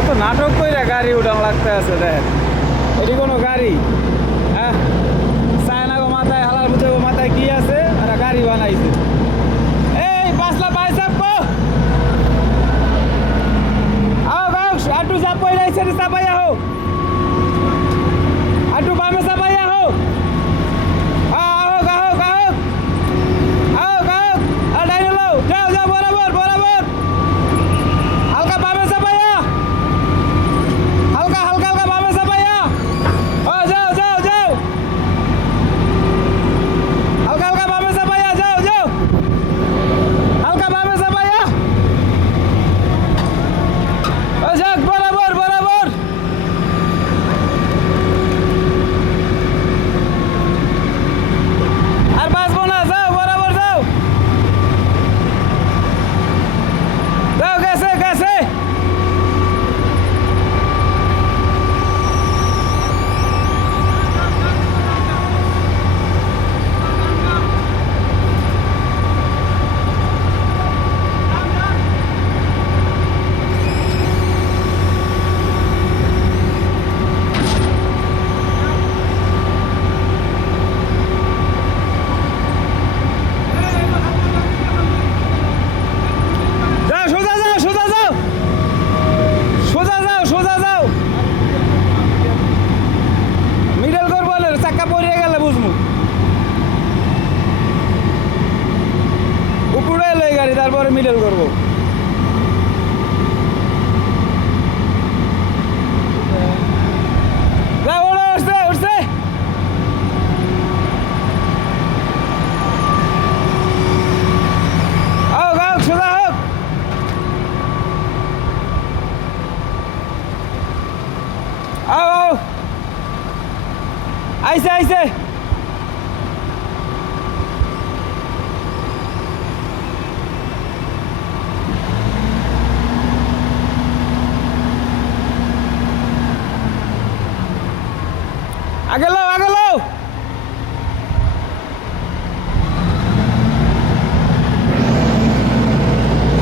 কত নাটক কইরা গাড়ি উঠান লাগতে আছে দেখেন। এটি কোনো গাড়ি? হ্যাঁ, চায়না গো মাথায়, হালার বুঝে মাথায় কি আছে, আর গাড়ি বানাইছে। এই পাঁচলা বাইসাপ কো আও গাও আটু চাপাই রাইছে রে, চাপাই আও আটু বামে চাপাই আও আও গাও গাও আও গাও আর ডাইনে লও, যাও যাও বরাবর বরাবর, হালকা বামে চাপাইয়া, হালকা হালকা হালকা বামে চাপাইয়া, ও যাও যাও যাও, হালকা হালকা বামে চাপাইয়া, যাও যাও, হালকা বামে চাপাইয়া, ও যাক বরাবর বরাবর, আর বাঁচবো না, যাও বরাবর যাও, যাও গেছে গেছে, যাও সোজা যাও সোজা যাও, সোজা যাও সোজা যাও, মিডল করবো না, চাক্কা পড়িয়ে গেলে বুঝবো, উপরে এলো এই গাড়ি, তারপরে মিডল করবো। যাও ওরা উঠছে উঠছে, আও গাও সোজা হোক, আও আও আইসে আইসে, আগে লো আগে লো।